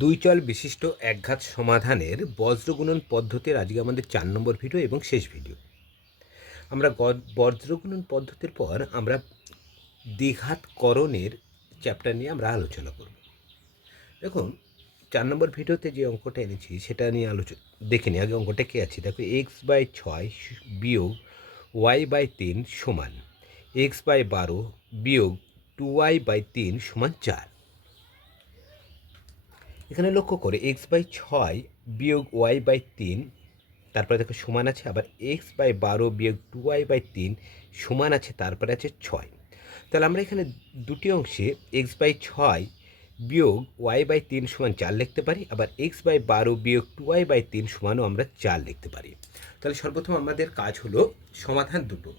দুই চল বিশিষ্ট একঘাত সমাধানের বজ্রগুণন পদ্ধতির আজকে আমাদের চার নম্বর ভিডিও এবং শেষ ভিডিও আমরা বজ্রগুণন পদ্ধতির পর আমরা দ্বিঘাতকরণের চ্যাপ্টার নিয়ে আমরা আলোচনা করব। দেখুন, চার নম্বর ভিডিওতে যে অঙ্কটা এনেছি, সেটা নিয়ে আলোচনা দেখে নিই, আগে অঙ্কটা কে আছে? দেখো এক্স বাই ছয় বিয়োগ ওয়াই বাই তিন সমান এক্স বাই বারো বিয়োগ টু ওয়াই বাই তিন সমান চার। এখানে লক্ষ্য করে এক্স বাই ছয় বিয়োগ ওয়াই বাই তিন, তারপরে দেখো সমান আছে, আবার এক্স বাই বারো বিয়োগ টু ওয়াই বাই তিন সমান আছে, তারপরে আছে ছয়। তাহলে আমরা এখানে দুটি অংশে এক্স বাই ছয় বিয়োগ ওয়াই বাই তিন সমান চার লিখতে পারি, আবার এক্স বাই বারো বিয়োগ টু ওয়াই বাই তিন সমানও আমরা চার লিখতে পারি। তাহলে সর্বপ্রথম আমাদের কাজ হলো সমাধান দুটো।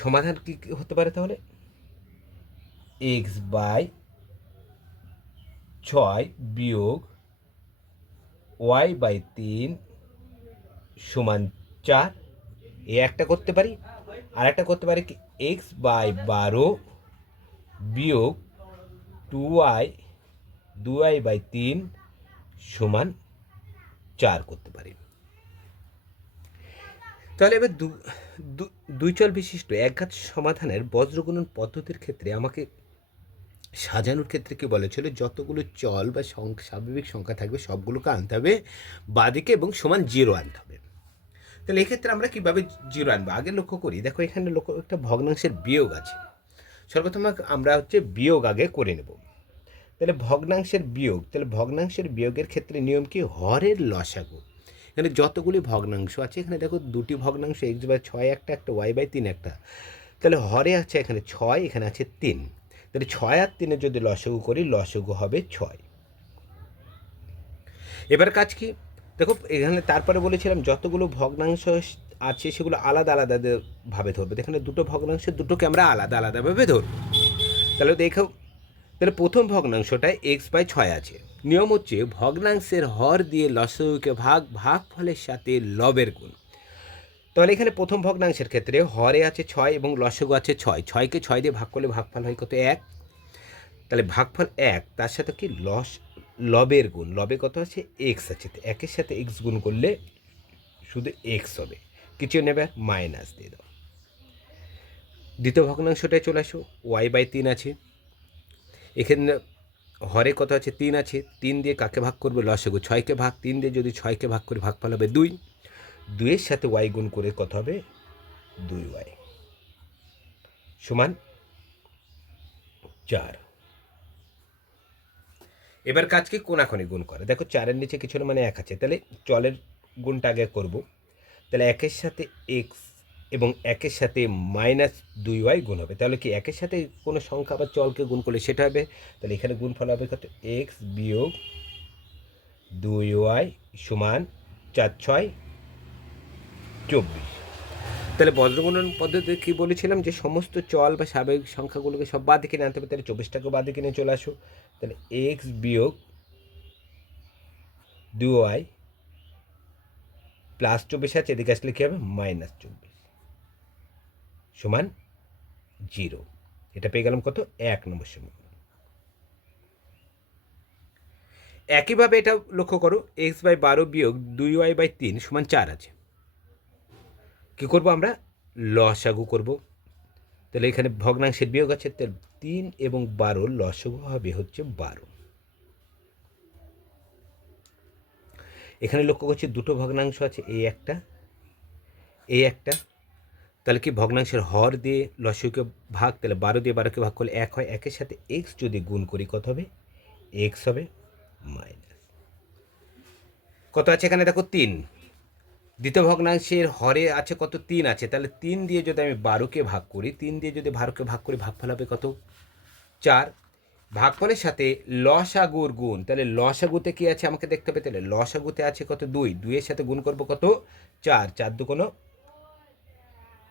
সমাধান কী হতে পারে তাহলে? এক্স বাই ছয় বিয়োগ ওয়াই বাই তিন সমান চার। এ একটা করতে পারি? আর একটা করতে পারি কি? এক্স বাই বারো বিয়োগ টু ওয়াই দু ওয়াই বাই তিন সমান চার করতে পারি। তাহলে এবার দু- দুই চল বিশিষ্ট। একঘাত সমাধানের বজ্রগুণন পদ্ধতির ক্ষেত্রে আমাকে সাজানোর ক্ষেত্রে কি বলেছিল যতগুলো চল বা স্বাভাবিক সংখ্যা থাকবে, সবগুলোকে আনতে হবে, বাদিকে এবং সমান জিরো আনতে হবে। তাহলে এক্ষেত্রে আমরা কীভাবে জিরো আনব? আগে লক্ষ্য করি, দেখো এখানে লক্ষ্য, একটা ভগ্নাংশের বিয়োগ আছে। সর্বপ্রথম আমরা হচ্ছে বিয়োগ আগে করে নেব। তাহলে ভগ্নাংশের বিয়োগ, তাহলে ভগ্নাংশের বিয়োগের ক্ষেত্রে নিয়ম কি? হরের লসাগু। এখানে যতগুলি ভগ্নাংশ আছে, এখানে দেখো দুটি ভগ্নাংশ, এক্স বাই ছয় একটা একটা ওয়াই বাই তিন একটা। তাহলে হরে আছে এখানে ছয়, এখানে আছে তিন। তাহলে ছয় আর তিনে যদি লসগু করি, লসগু হবে ছয়। এবার কাজ কি? দেখো, এখানে তারপরে বলেছিলাম যতগুলো ভগ্নাংশ আছে, সেগুলো আলাদা আলাদা ভাবে ধরবে। এখানে দুটো ভগ্নাংশ, দুটোকে আমরা আলাদা আলাদাভাবে ধরব। তাহলে দেখো, তাহলে প্রথম ভগ্নাংশটায় এক্স বাই ছয় আছে। নিয়ম হচ্ছে ভগ্নাংশের হর দিয়ে লসগুকে ভাগ ভাগ ফলের সাথে লবের গুণ। তাহলে এখানে প্রথম ভগ্নাংশের ক্ষেত্রে হরে আছে ছয় এবং লসগু আছে ছয়। ছয়কে ছয় দিয়ে ভাগ করলে ভাগফল হয় কত? এক। তাহলে ভাগফল এক, তার সাথে কি? লস, লবের গুণ। লবে কত আছে? এক্স আছে। তো একের সাথে এক্স গুণ করলে শুধু এক্স হবে। কিছু নেবে? মাইনাস দিয়ে দাও। দ্বিতীয় ভগ্নাংশটায় চলে আসো। ওয়াই বাই তিন আছে। এখানে হরে কত আছে? তিন আছে। তিন দিয়ে কাকে ভাগ করবে? লসগু। ছয়কে ভাগ, তিন দিয়ে যদি ছয়কে ভাগ করে ভাগফল হবে দুই। দুইয়ের সাথে ওয়াই গুণ করে কত হবে? দুই ওয়াই। সমান চার। এবার কাজকে কোনাখনি গুণ করে? দেখো চারের নিচে কিছু মানে এক আছে। তাহলে চলের গুণটা আগে করব। তাহলে একের সাথে এক্স এবং একের সাথে মাইনাস দুই ওয়াই গুণ হবে। তাহলে কি একের সাথে কোনো সংখ্যা বা চলকে গুণ করলে সেটা হবে? তাহলে এখানে গুণফল হবে কত? এক্স বিয়োগ দুই ওয়াই সমান চার ছয় চব্বিশ। তাহলে বজ্রগুণন পদ্ধতিতে কী বলেছিলাম? যে সমস্ত চল বা স্বাভাবিক সংখ্যাগুলোকে সব বাদ দিকে নিয়ে আনতে হবে, তাহলে চব্বিশটাকে বাদ দিকে নিয়ে চলে আসো। তাহলে এক্স বিয়োগ দু ওয়াই প্লাস চব্বিশ আছে, এদিকে আসলে কী হবে? মাইনাস চব্বিশ সমান জিরো এটা পেয়ে গেলাম কত? এক নম্বর সমীকরণ। একইভাবে এটা লক্ষ্য করো এক্স বাই বারো বিয়োগ দুই ওয়াই বাই তিন সমান চার আছে। কী করব আমরা? লসাগু করব। তাহলে এখানে ভগ্নাংশের বিয়োগ আছে, তাহলে তিন এবং বারো লসাগু হবে হচ্ছে বারো। এখানে লক্ষ্য করছি দুটো ভগ্নাংশ আছে এই একটা এই একটা। তাহলে কি ভগ্নাংশের হর দিয়ে লসগুকে ভাগ, তাহলে বারো দিয়ে বারোকে ভাগ করলে এক হয়, একের সাথে এক্স যদি গুণ করি কত হবে? এক্স হবে মাইনাস। কত আছে এখানে? দেখো তিন। দ্বিতীয় ভগ্নাংশের হরে আছে কত? তিন আছে। তাহলে তিন দিয়ে যদি আমি বারোকে ভাগ করি, তিন দিয়ে যদি বারোকে ভাগ করি, ভাগফল হবে কত? চার। ভাগফলের সাথে লসাগুর গুণ। তাহলে লসাগুতে কি আছে? আমাকে দেখতে হবে। তাহলে লসাগুতে আছে কত? দুই। দুইয়ের সাথে গুণ করব কত? চার। চার দু কোনো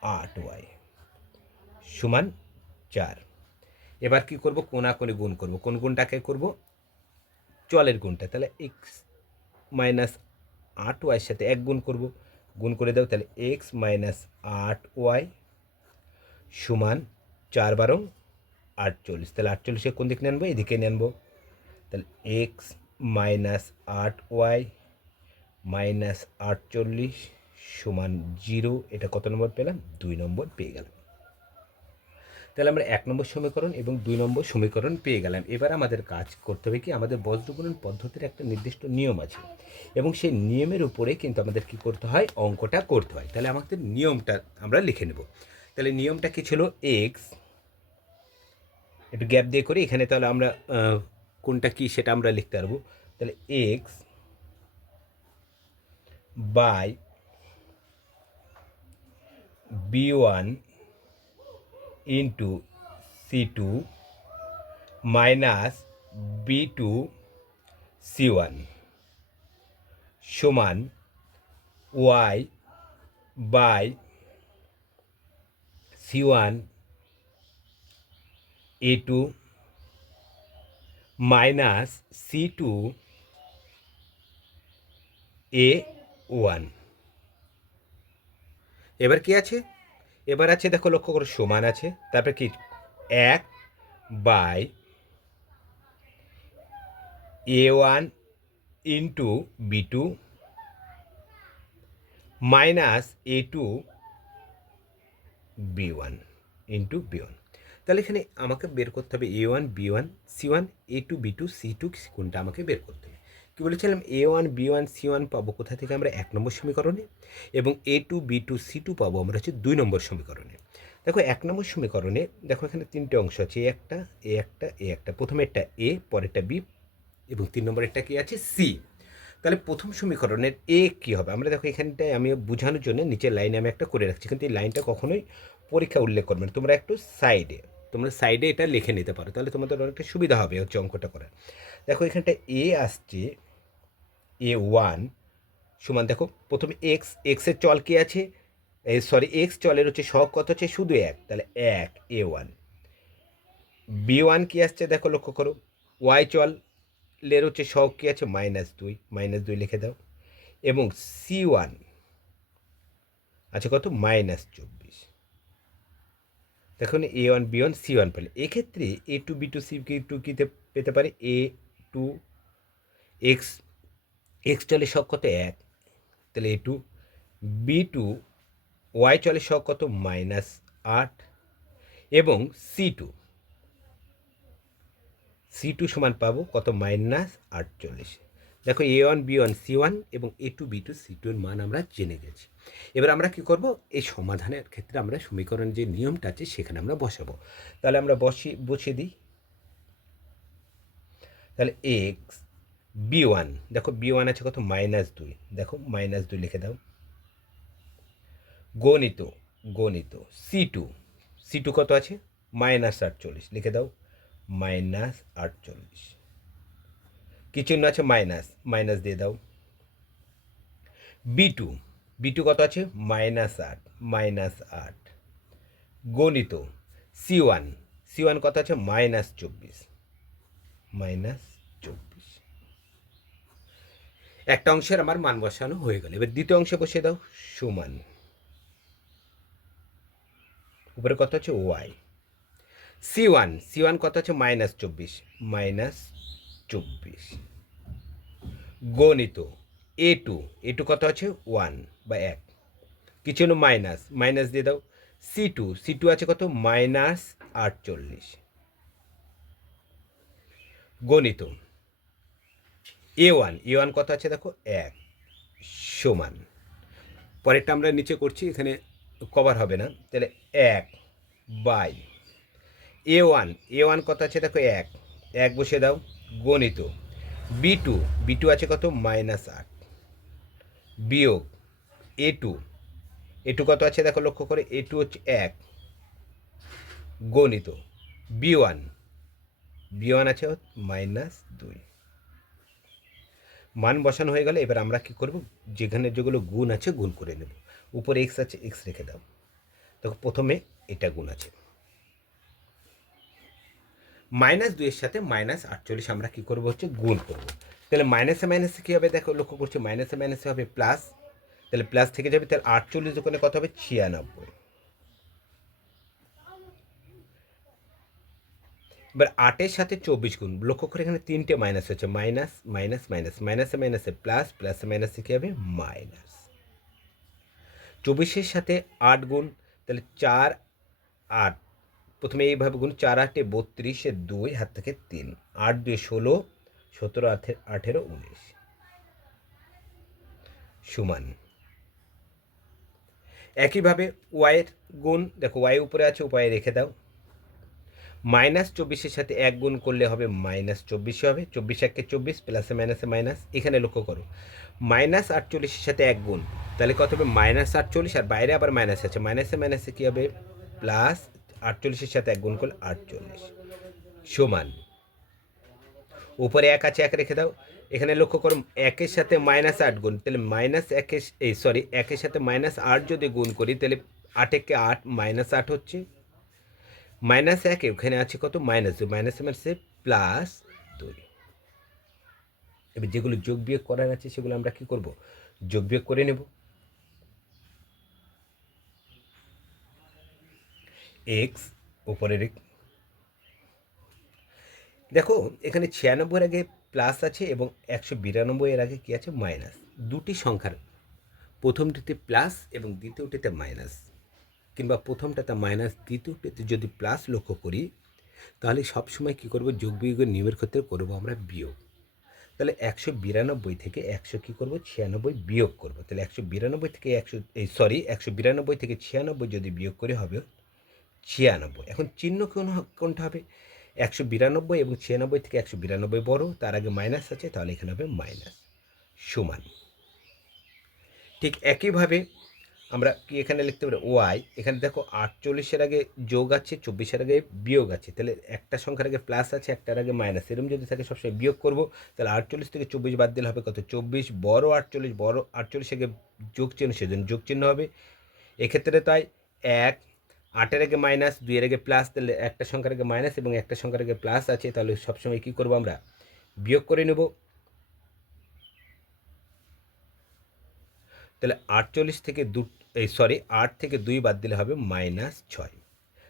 আট ওয়াই সমান চার। এবার কি করব? কোনাকোনি গুণ করব? কোন গুণটাকে করব? চলের গুণটা। তাহলে এক্স মাইনাস আট ওয়াইয়ের সাথে এক গুণ করব। গুণ করে দাও, তাহলে এক্স মাইনাস আট ওয়াই সমান চার বারং আটচল্লিশ। তাহলে আটচল্লিশে কোন দিকে নিয়ে আনব এদিকে নিয়ে আনব তাহলে এক্স মাইনাস আট ওয়াই মাইনাস আটচল্লিশ সমান জিরো, এটা কত নম্বর পেলাম? দুই নম্বর পেয়ে গেলাম। তাহলে আমরা এক নম্বর সমীকরণ এবং দুই নম্বর সমীকরণ পেয়ে গেলাম। এবার আমাদের কাজ করতে হবে কি, আমাদের বজ্রগুণন পদ্ধতির একটা নির্দিষ্ট নিয়ম আছে এবং সেই নিয়মের উপরে কিন্তু আমাদের কি করতে হয়, অঙ্কটা করতে হয়। তাহলে আমাদের নিয়মটা আমরা লিখে নেব। তাহলে নিয়মটা কি ছিল? এক্স একটু গ্যাপ দিয়ে করি এখানে তাহলে আমরা কোনটা কি সেটা আমরা লিখতে পারব। তাহলে X by B one into C two minus B two C one সমান Y by C one A two minus C two A one এবার কি আছে? এবার আছে, দেখো, লক্ষ্য করো, সমান আছে। তারপরে কি? এক by A one into B two minus A two B one into B one. তাহলে এখানে আমাকে বের করতে হবে A one, B one, C one, A two, B two, C two, কোনটা আমাকে বের করতে হবে? কী বলেছিলাম? A one B one C one পাবো। কোথা থেকে আমরা? এক নম্বর সমীকরণে। এবং A two B two C two পাবো আমরা হচ্ছে দুই নম্বর সমীকরণে। দেখো, এক নম্বর সমীকরণে দেখো এখানে তিনটে অংশ আছে। এ একটা এ একটা এ একটা। প্রথমেরটা এ পরেরটা বি এবং তিন নম্বরেরটা কি আছে? সি তাহলে প্রথম সমীকরণের এ কী হবে? আমরা দেখো এখানটায় আমি বোঝানোর জন্য নিচের লাইনে আমি একটা করে রাখছি। কিন্তু এই লাইনটা কখনোই পরীক্ষা উল্লেখ করবে না। তোমরা একটু সাইডে তোমরা সাইডে এটা লিখে নিতে পারো, তাহলে তোমাদের অনেকটা সুবিধা হবে হচ্ছে অঙ্কটা করার। দেখো, এখানটা এ আসছে এ ওয়ান সমান দেখো, প্রথমে এক্স এক্সের চল কি আছে? সরি এক্স চলের হচ্ছে সহগ কত হচ্ছে শুধু এক, তাহলে এক এ ওয়ান বি ওয়ান কী আসছে? দেখো, লক্ষ্য করো ওয়াই চল লের হচ্ছে সহগ কী আছে? মাইনাস দুই মাইনাস দুই লিখে দাও। এবং সি ওয়ান আছে কত? মাইনাস চব্বিশ। দেখুন A one B one C one পেলে। এক্ষেত্রে A two B two C two কীতে পেতে পারে এ টু এক্স এক্স চলে সব কত এক। তাহলে A two B two Y চলে সব কত মাইনাস আট। এবং সি টু সি টু সমান পাবো কত মাইনাস আটচল্লিশ। দেখো A one B one C one এবং A two B two C two এর মান আমরা জেনে গেছি। এবার আমরা কি করব? এই সমাধানের ক্ষেত্রে আমরা সমীকরণ যে নিয়মটা আছে সেখানে আমরা বসাবো। তাহলে আমরা বসি বসিয়ে দিই। তাহলে এক্স বি ওয়ান দেখো বি ওয়ান আছে কত? মাইনাস দুই। দেখো, মাইনাস দুই লিখে দাও। গণিত গণিত সি টু সি টু কত আছে? মাইনাস আটচল্লিশ, লিখে দাও। মাইনাস আটচল্লিশ। কি চিহ্ন আছে? মাইনাস মাইনাস দিয়ে দাও। বি টু বি টু কত আছে? মাইনাস আট মাইনাস আট। গণিত, সি ওয়ান সি ওয়ান কত আছে? মাইনাস চব্বিশ মাইনাস চব্বিশ। একটা অংশের আমার মান বসানো হয়ে গেল। এবার দ্বিতীয় অংশে বসে দাও, সমান। উপরে কত আছে? Y. C one C one কত আছে? মাইনাস চব্বিশ, মাইনাস চব্বিশ। গণিত এ টু এ টু কত আছে? ওয়ান বা এক। কিছু হলো মাইনাস মাইনাস দিয়ে দাও। সি টু সি টু আছে কত? মাইনাস আটচল্লিশ। গণিত এ ওয়ান এ ওয়ান কত আছে দেখো? এক সমান। পরেরটা আমরা নিচে করছি, এখানে কভার হবে না। তাহলে এক by. A one A one কত আছে দেখো? এক। এক বসে দাও। গণিত। বি টু বি টু আছে কত? মাইনাস আট। বিয়োগ এ টু এ টু কত আছে? দেখো, লক্ষ্য করে, এ টু হচ্ছে এক। গণিত। বি ওয়ান বি ওয়ান আছে মাইনাস দুই। মান বসানো হয়ে গেলে এবার আমরা কি করব? যেখানে যেগুলো গুণ আছে গুণ করে নেব। উপরে এক্স আছে এক্স রেখে দাও। দেখো, প্রথমে এটা গুণ আছে। মাইনাস দুইয়ের সাথে মাইনাস আটচল্লিশ আমরা কী করব? হচ্ছে গুণ করব। তাহলে মাইনাসে মাইনাসে কী হবে? দেখো, লক্ষ্য করছি মাইনাসে মাইনাসে হবে প্লাস তাহলে প্লাস থেকে যাবে, তাহলে আটচল্লিশ ওখানে কত হবে? ছিয়ানব্বই। এবার আটের সাথে চব্বিশ গুণ। লক্ষ্য করে এখানে তিনটে মাইনাস হচ্ছে মাইনাস মাইনাস মাইনাস মাইনাসে মাইনাসে প্লাস প্লাসে মাইনাসে কী হবে? মাইনাস চব্বিশের সাথে আট গুণ, তাহলে চার, আট প্রথমে এইভাবে গুণ চার আটে বত্রিশে দুই, হাত থেকে তিন। আট দুই ষোলো, সতেরো আঠে আঠেরো উনিশ। সমান। একইভাবে ওয়াইয়ের গুণ, দেখো ওয়াই উপরে আছে, উপায়ে রেখে দাও। মাইনাস চব্বিশের সাথে এক গুণ করলে হবে মাইনাস চব্বিশে হবে। চব্বিশ একে চব্বিশ প্লাসে মাইনাসে মাইনাস এখানে লক্ষ্য করো, মাইনাস আটচল্লিশের সাথে এক গুণ, তাহলে কত হবে? মাইনাস আটচল্লিশ, আর বাইরে আবার মাইনাস আছে। মাইনাসে মাইনাসে কী হবে? প্লাস আটচল্লিশের সাথে এক গুণ করলে আটচল্লিশ। সমান। উপরে এক আছে, এক রেখে দাও। এখানে লক্ষ্য করো, একের সাথে মাইনাস আট গুণ। তাহলে মাইনাস একের এই সরি একের সাথে মাইনাস আট যদি গুণ করি, তাহলে আটেকে আট, মাইনাস আট হচ্ছে। মাইনাস এক ওখানে আছে কত? মাইনাস দুই। মাইনাস মাইনাসে প্লাস দুই। এবার যেগুলো যোগ বিয়োগ করার আছে, সেগুলো আমরা কি করব? যোগ বিয়োগ করে নেব। এক্স উপরে রেখ দেখো, এখানে ছিয়ানব্বইয়ের আগে প্লাস আছে এবং একশো বিরানব্বইয়ের আগে কী আছে? মাইনাস দুটি সংখ্যার, প্রথমটিতে প্লাস এবং দ্বিতীয়টিতে মাইনাস কিংবা প্রথমটাতে মাইনাস দ্বিতীয়টাতে যদি প্লাস লক্ষ্য করি, তাহলে সবসময় কী করব? যোগ বিয়োগের নিয়মের ক্ষেত্রে করব আমরা বিয়োগ। তাহলে একশো বিরানব্বই থেকে একশো কী করব? ছিয়ানব্বই বিয়োগ করব। তাহলে একশো বিরানব্বই থেকে একশো, এই সরি একশো বিরানব্বই থেকে ছিয়ানব্বই যদি বিয়োগ করে, হবে ছিয়ানব্বই। এখন চিহ্ন কোন কোনটা হবে? একশো বিরানব্বই এবং ছিয়ানব্বই থেকে একশো বিরানব্বই বড়, তার আগে মাইনাস আছে, তাহলে এখানে হবে মাইনাস সমান। ঠিক একইভাবে আমরা কি এখানে লিখতে পারি? ওয়াই। এখানে দেখো আটচল্লিশের আগে যোগ আছে, চব্বিশের আগে বিয়োগ আছে। তাহলে একটা সংখ্যার আগে প্লাস আছে, একটার আগে মাইনাস এরকম যদি থাকে সবসময় বিয়োগ করব, তাহলে আটচল্লিশ থেকে চব্বিশ বাদ দিলে হবে কত? চব্বিশ বড় আটচল্লিশ বড় আটচল্লিশ আগে যোগ চিহ্ন, সেজন্য যোগ চিহ্ন হবে। এক্ষেত্রে তাই এক আটের আগে মাইনাস দুইয়ের আগে প্লাস তাহলে একটা সংখ্যার আগে মাইনাস এবং একটা সংখ্যার আগে প্লাস আছে, তাহলে সবসময় কী করব আমরা? বিয়োগ করে নেব। তাহলে আটচল্লিশ থেকে দু, এই সরি আট থেকে দুই বাদ দিলে হবে মাইনাস ছয়।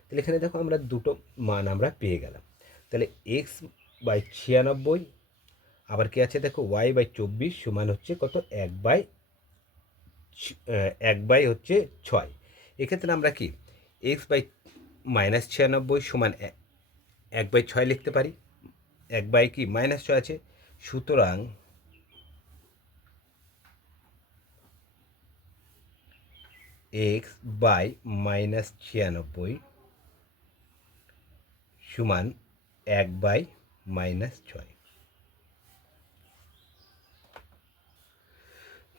তাহলে এখানে দেখো আমরা দুটো মান আমরা পেয়ে গেলাম। তাহলে এক্স বাই ছিয়ানব্বই, আবার কি আছে দেখো ওয়াই বাই চব্বিশ সমান হচ্ছে কত? এক বাই এক বাই হচ্ছে ছয়। এক্ষেত্রে আমরা কি এক্স বাই মাইনাস ছিয়ানব্বই সমান এক বাই ছয় লিখতে পারি। এক বাই কি? মাইনাস ছয় আছে। সুতরাং এক্স বাই মাইনাস ছিয়ানব্বই সমান এক বাই মাইনাস ছয়।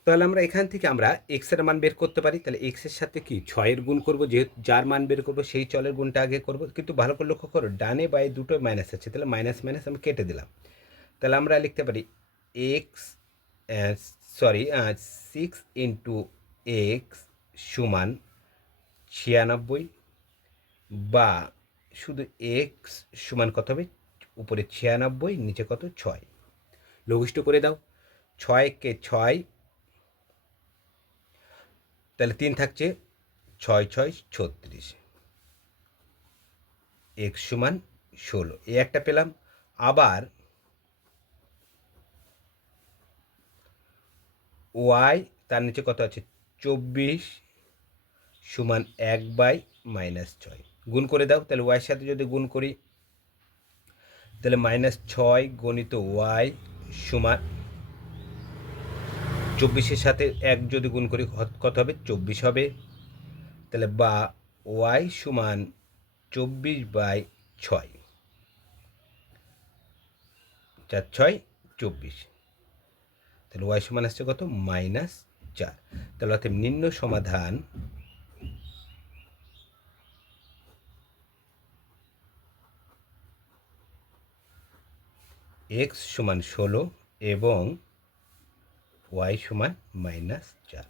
তাহলে আমরা এখান থেকে আমরা এক্সের মান বের করতে পারি। তাহলে এক্সের সাথে কি? ছয়ের গুণ করব, যেহেতু যার মান বের করব, সেই চলের গুণটা আগে করব। কিন্তু ভালো করে লক্ষ্য করো, ডানে বাই দুটো মাইনাস আছে। তাহলে মাইনাস মাইনাস আমি কেটে দিলাম। তাহলে আমরা লিখতে পারি X sorry six into X সমান ছিয়ানব্বই বা শুধু এক্স সমান কত হবে? উপরে ছিয়ানব্বই, নিচে কত? ছয়। লঘিষ্ঠ করে দাও। ছয়কে ছয় তাহলে তিন থাকছে ছয় ছয়, ছত্রিশ। এক সমান ষোলো। এই একটা পেলাম। আবার ওয়াই, তার নিচে কত আছে? চব্বিশ সমান এক বাই মাইনাস ছয়। গুণ করে দাও। তাহলে ওয়াইয়ের সাথে যদি গুণ করি, তাহলে মাইনাস ছয় গণিত ওয়াই সমান চব্বিশের সাথে এক যদি গুণ করি, কত হবে? চব্বিশ হবে। তাহলে বা ওয়াই সমান চব্বিশ বাই ছয়। চার, ছয়, চব্বিশ। তাহলে ওয়াই সমান আসছে কত? মাইনাস চার। তাহলে অর্থাৎ নিম্ন সমাধান এক্স সমান ষোলো এবং ওয়াই সমান মাইনাস চার।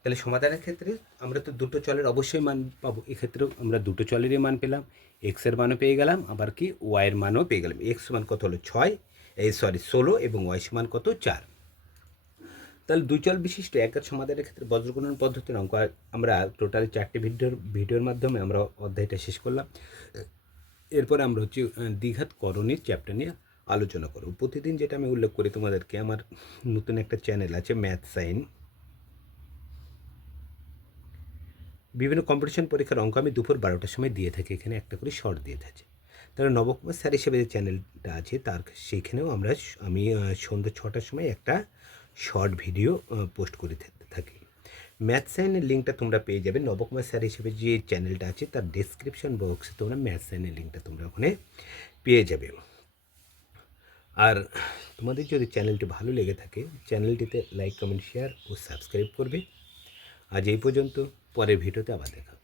তাহলে সমাধানের ক্ষেত্রে আমরা তো দুটো চলের অবশ্যই মান পাবো। এক্ষেত্রেও আমরা দুটো চলেরই মান পেলাম এক্সের মানও পেয়ে গেলাম আবার কি ওয়াইয়ের মানও পেয়ে গেলাম। এক্স সমান কত হলো? ছয় এই সরি ষোলো এবং ওয়াই সমান কত? চার। তাহলে দুই চল বিশিষ্ট একের সমাধানের ক্ষেত্রে বজ্রগুণন পদ্ধতির অঙ্ক আমরা টোটাল চারটি ভিডিওর ভিডিওর মাধ্যমে আমরা অধ্যায়টা শেষ করলাম। এরপর আমরা হচ্ছে আহ, দ্বিঘাত করণীর চ্যাপ্টার নিয়ে আলোচনা করব। প্রতিদিন যেটা আমি উল্লেখ করি তোমাদেরকে, আমার নতুন একটা চ্যানেল আছে ম্যাথ সাইন বিভিন্ন কম্পিটিশন পরীক্ষার অঙ্ক আমি দুপুর বারোটার সময় দিয়ে থাকি, এখানে একটা করে শর্ট দিয়ে থাকি। তাহলে নবকুমার স্যার হিসেবে যে চ্যানেলটা আছে, তার সেইখানেও আমরা আমি সন্ধ্যে ছটার সময় একটা শর্ট ভিডিও পোস্ট করে থাকি। ম্যাথ সাইনের লিঙ্কটা তোমরা পেয়ে যাবে। নবকুমার স্যার হিসেবে যে চ্যানেলটা আছে, তার ডেসক্রিপশন বক্সে তোমরা ম্যাথ সাইনের লিঙ্কটা তোমরা ওখানে পেয়ে যাবে। আর তোমাদের যদি চ্যানেলটি ভালো লেগে থাকে, চ্যানেলটিতে লাইক, কমেন্ট, শেয়ার ও সাবস্ক্রাইব করবে আজ এই পর্যন্ত, পরের ভিডিওতে আবার দেখা।